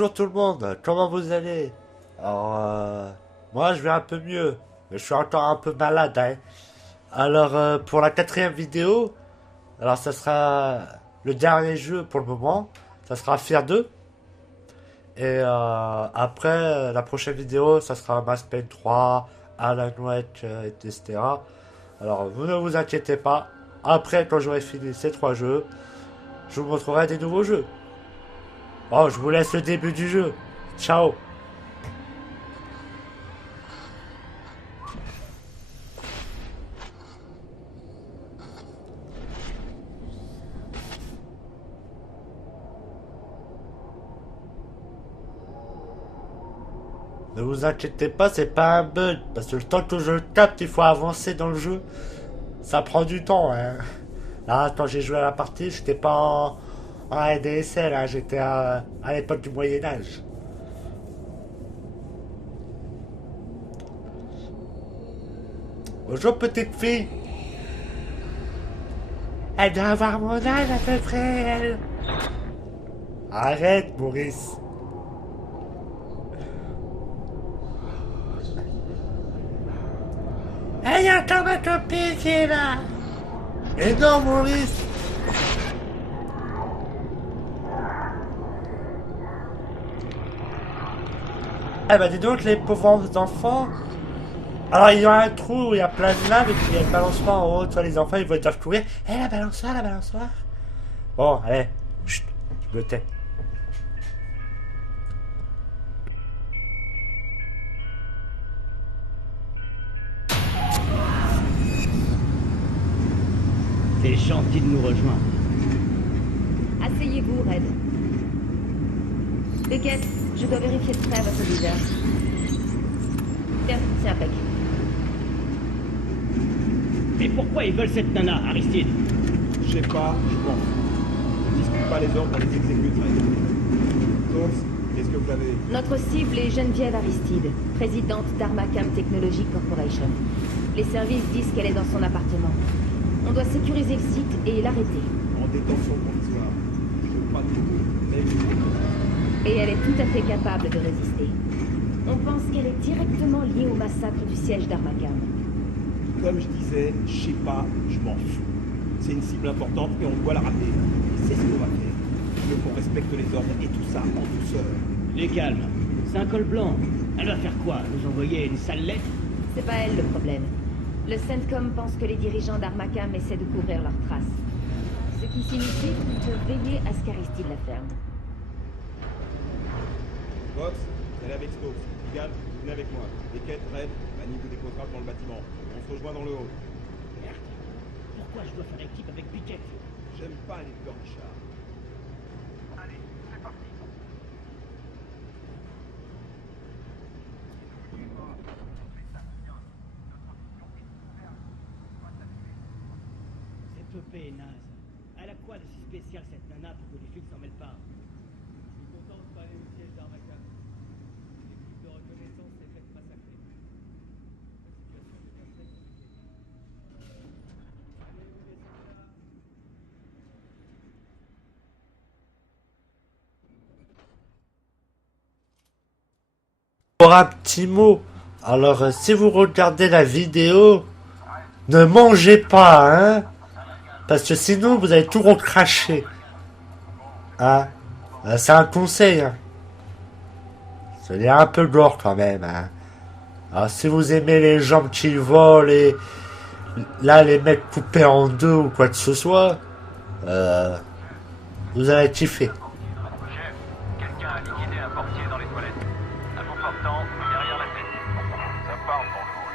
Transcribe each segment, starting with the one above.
Bonjour tout le monde, comment vous allez? Alors, moi je vais un peu mieux, mais je suis encore un peu malade, hein. Alors, pour la quatrième vidéo, alors ça sera le dernier jeu pour le moment, ça sera Fear 2. Et après, la prochaine vidéo, ça sera Mass Payne 3, Alan Wake, etc. Alors, vous ne vous inquiétez pas, après, quand j'aurai fini ces trois jeux, je vous montrerai des nouveaux jeux. Bon, je vous laisse le début du jeu. Ciao! Ne vous inquiétez pas, c'est pas un bug. Parce que le temps que je le capte, il faut avancer dans le jeu. Ça prend du temps, hein. Là, quand j'ai joué à la partie, j'étais pas en ADSL, hein. J'étais à l'époque du Moyen-Âge. Bonjour, petite fille. Elle doit avoir mon âge à peu près, elle. Arrête, Maurice. Il y a encore ma copine qui est là. Et non, Maurice. Eh ben, dis donc, les pauvres enfants. Alors, il y a un trou où il y a plein de lave et puis il y a le balançoire en haut. Tu vois, les enfants, ils vont doivent courir. Eh, la balançoire, la balançoire. Bon, allez. Chut, je me tais. C'est gentil de nous rejoindre. Asseyez-vous, Red. Beckett, je dois vérifier de près votre viseur. Tiens, c'est impec. Mais pourquoi ils veulent cette nana, Aristide? Je sais pas, je m'en fous. On discute pas les ordres, on les exécute. Donc, qu'est-ce que vous avez? Notre cible est Geneviève Aristide, présidente d'Armacam Technology Corporation. Les services disent qu'elle est dans son appartement. On doit sécuriser le site et l'arrêter. En détention provisoire. Je veux pas de vous, mais Et elle est tout à fait capable de résister. On pense qu'elle est directement liée au massacre du siège d'Armacam. comme je disais, je sais pas, je m'en fous. C'est une cible importante et on doit la rater. Et c'est ce qu'on va faire. Je veux qu'on respecte les ordres et tout ça en douceur. Les calme. C'est un col blanc. Elle va faire quoi? Nous envoyer une sale lettre? C'est pas elle le problème. Le CENTCOM pense que les dirigeants d'Armacam essaient de couvrir leurs traces. Ce qui signifie qu'ils peuvent veiller à ce qu'Aristide la ferme. Vox, vous allez avec Stokes. Egan, vous venez avec moi. Beckett, Red, Manny vous déposera dans le bâtiment. On se rejoint dans le hall. Merde. Pourquoi je dois faire équipe avec Piquet? J'aime pas les pleurnichards. C'est peupé et naze. Elle a quoi de si spécial cette nana pour que les flics s'en mêlent pas? Je suis content de parler au siège d'Armacam. L'équipe de reconnaissance s'est faite massacrer. La situation devient très compliquée. Allez, vous les soldats. Pour un petit mot. Alors, si vous regardez la vidéo, ne mangez pas, hein. Parce que sinon, vous allez tout recracher. Hein. C'est un conseil, hein. C'est un peu gore quand même, hein. Alors, si vous aimez les jambes qui volent et là, les mecs coupés en deux ou quoi que ce soit, vous allez kiffer. Chef, quelqu'un a liquidé un portier dans les toilettes. Un mot portant, derrière la tête. Ça parle dans le hall.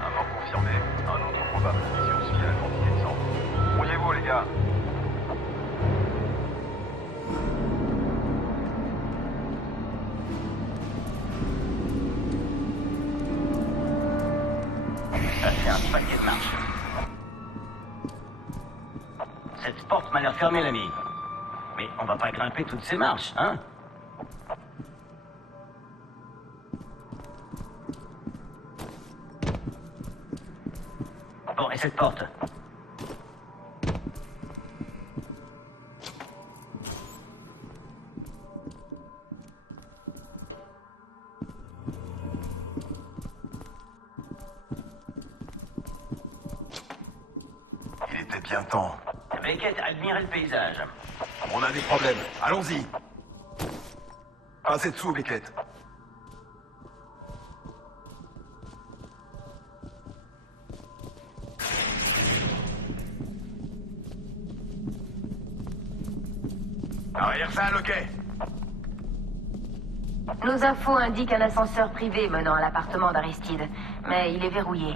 Un mort confirmé, un autre probable. Ici aussi, la quantité de sang. Brouillez-vous, les gars. Ça fait un paquet de marches. Cette porte m'a l'air fermée, l'ami. Mais on va pas grimper toutes ces marches, hein? Bon, et cette porte? combien de temps? Beckett, admirez le paysage. On a des problèmes. Allons-y. Passez dessous, Beckett. Arrière-salle, ok. Nos infos indiquent un ascenseur privé menant à l'appartement d'Aristide, mais il est verrouillé.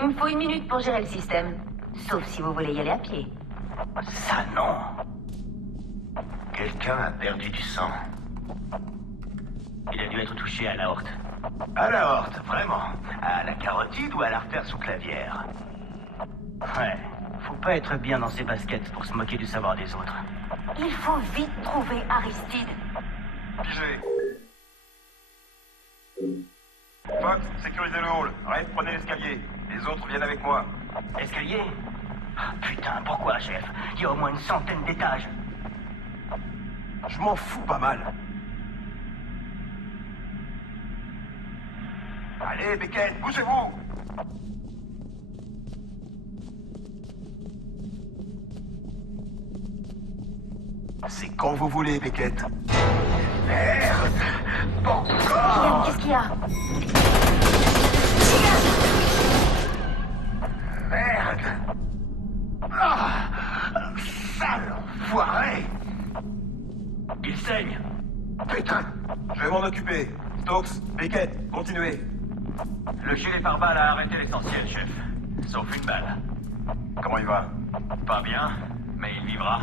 Il me faut 1 minute pour gérer le système, sauf si vous voulez y aller à pied. Ça, non. Quelqu'un a perdu du sang. Il a dû être touché à l'aorte. À l'aorte, vraiment. À la carotide ou à l'artère sous-clavière. Ouais, faut pas être bien dans ses baskets pour se moquer du savoir des autres. Il faut vite trouver Aristide. Pigé. Fox, sécurisez le hall. Red, prenez l'escalier. Les autres viennent avec moi. Escalier? Ah, putain, pourquoi, chef? Il y a au moins une centaine d'étages. Je m'en fous pas mal. Allez, Beckett, bougez-vous. C'est quand vous voulez, Beckett. Merde! Kylian, qu'est-ce qu'il y a? Merde! Ah! Sale enfoiré! Il saigne. Putain! Je vais m'en occuper. Stokes, Beckett, continuez. Le gilet pare-balles a arrêté l'essentiel, chef. Sauf une balle. Comment il va? Pas bien, mais il vivra.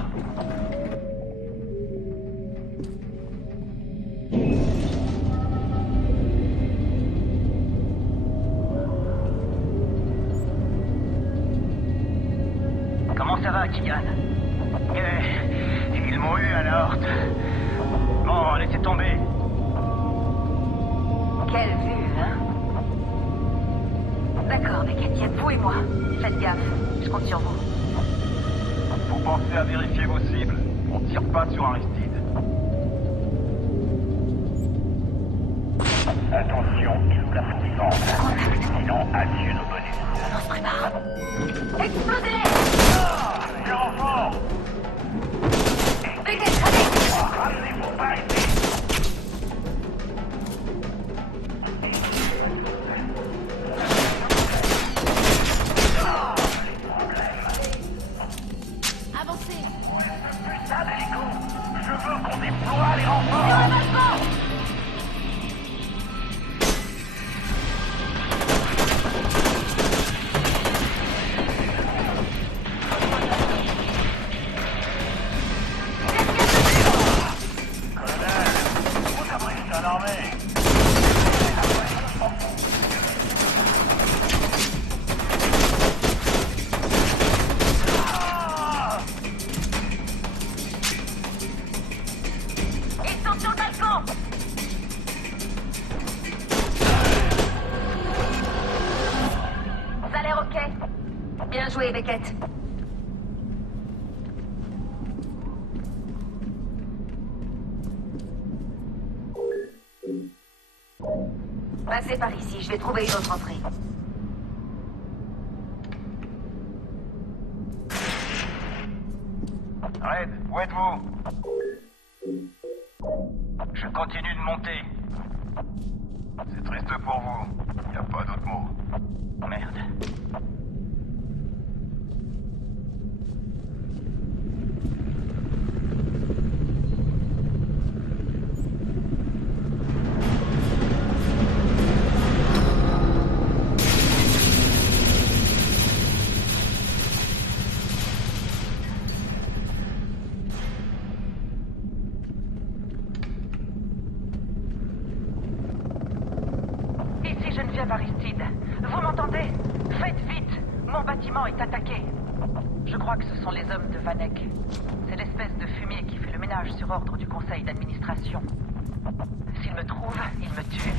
Comment ça va, Keegan? Ils m'ont eu à la horte. Bon, laissez tomber. Quelle vue, hein? D'accord, Beckett, il y a vous et moi. Faites gaffe, je compte sur vous. Vous pensez à vérifier vos cibles. On tire pas sur Aristide. Attention, il nous la faut vivante. Sinon, adieu nos bonus. On se prépare. Explosez-les! Le renfort! Beckett, allez! Ramenez-vous pas ici! Avancez! Putain d'hélico! Je veux qu'on déploie les renforts! Ils sont sur le balcon! Ça a l'air ok. Bien joué, Beckett. Passez par ici, je vais trouver une autre entrée. Red, où êtes-vous? Je continue de monter. C'est triste pour vous. Y a pas d'autre mot. Merde. Ici Geneviève Aristide. Vous m'entendez? Faites vite. Mon bâtiment est attaqué. Je crois que ce sont les hommes de Vanek. C'est l'espèce de fumier qui fait le ménage sur ordre du conseil d'administration. S'ils me trouvent, ils me tuent.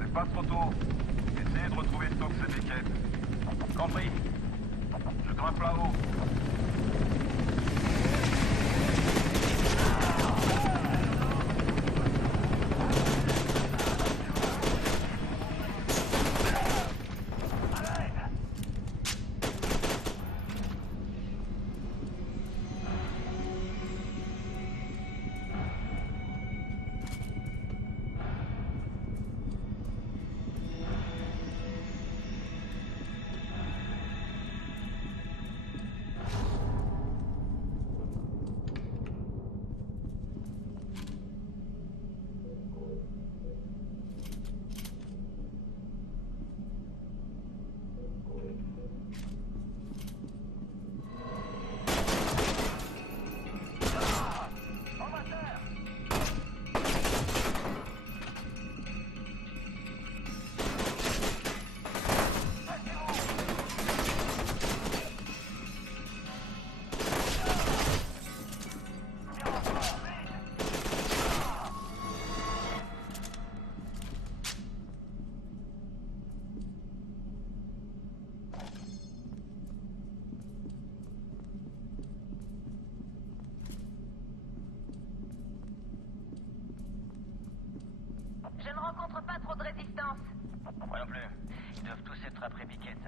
C'est pas trop tôt. Essayez de retrouver Stokes et Beckett. Compris. Je grimpe là-haut. Je ne rencontre pas trop de résistance. Moi non plus. Ils doivent tous être après Beckett.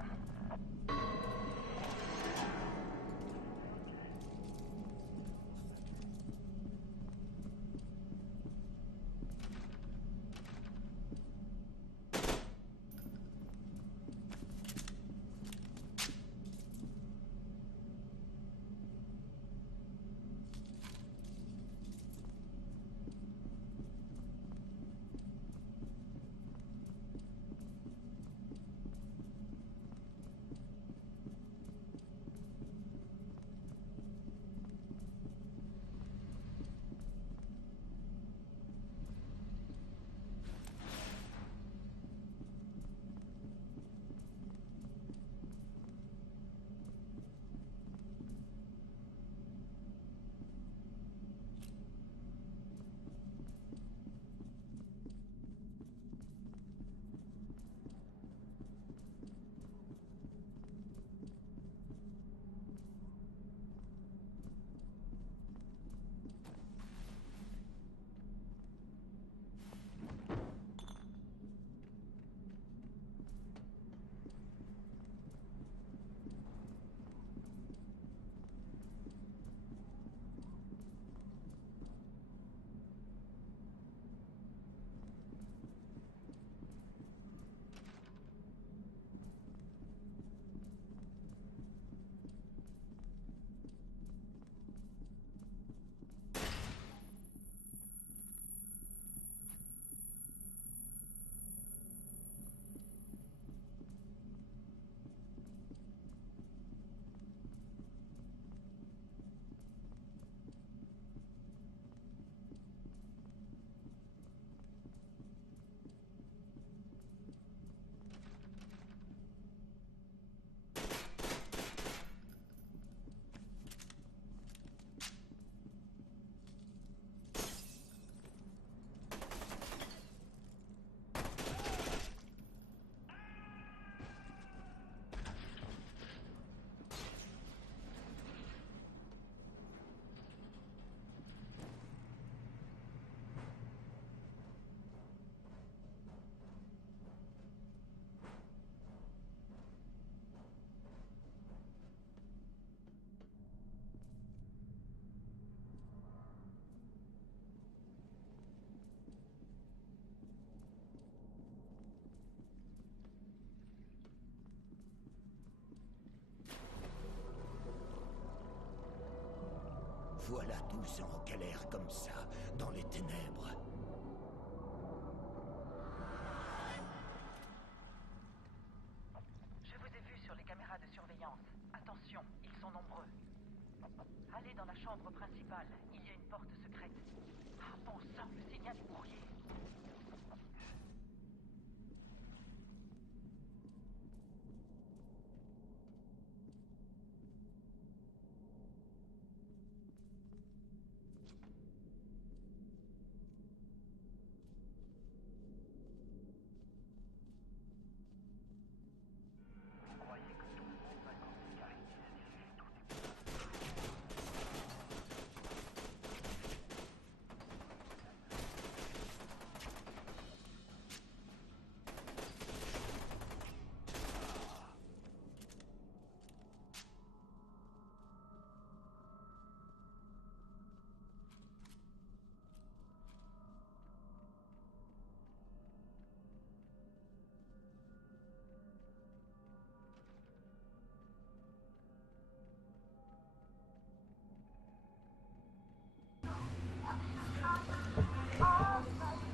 Voilà 12 ans en galère comme ça, dans les ténèbres. Je vous ai vu sur les caméras de surveillance. Attention, ils sont nombreux. Allez dans la chambre principale. Il y a une porte secrète. Ah bon sang, le signal du courrier.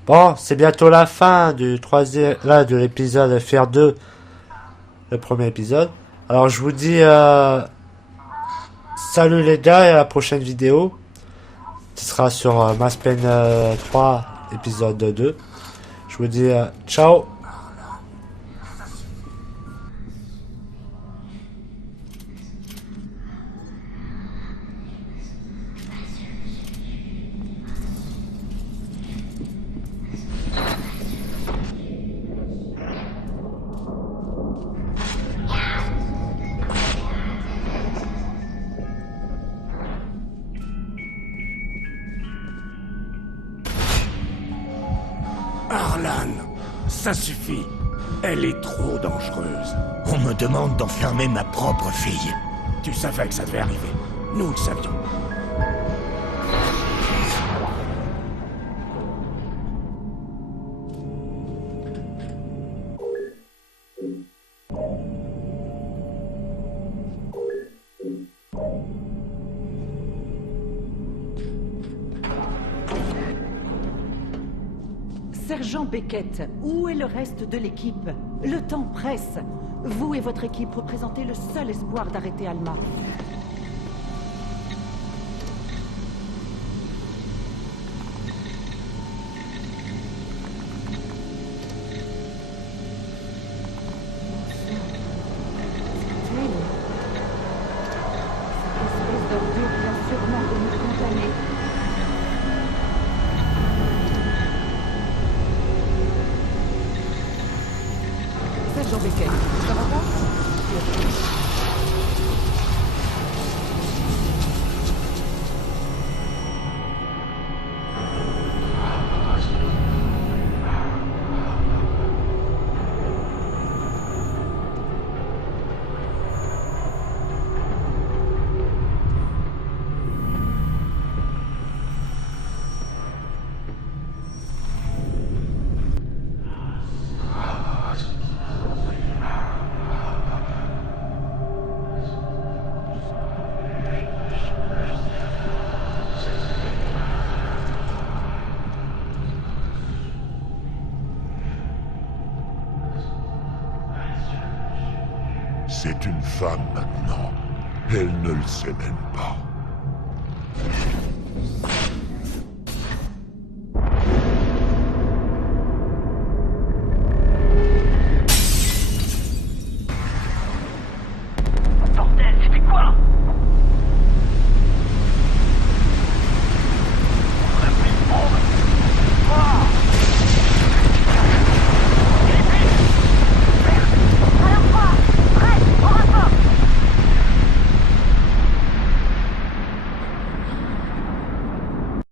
Bon, c'est bientôt la fin du troisième, là, de l'épisode Fear 2, le premier épisode. Alors je vous dis salut les gars et à la prochaine vidéo. Ce sera sur Mass Payne 3, épisode 2. Je vous dis ciao. Arlan, ça suffit. Elle est trop dangereuse. On me demande d'enfermer ma propre fille. Tu savais que ça devait arriver. Nous le savions. Sergent Beckett, où est le reste de l'équipe? Le temps presse. Vous et votre équipe représentez le seul espoir d'arrêter Alma. Cette espèce d'ordure vient sûrement de nous condamner. Sergent Beckett, ça va pas? C'est une femme maintenant. Elle ne le sait même pas.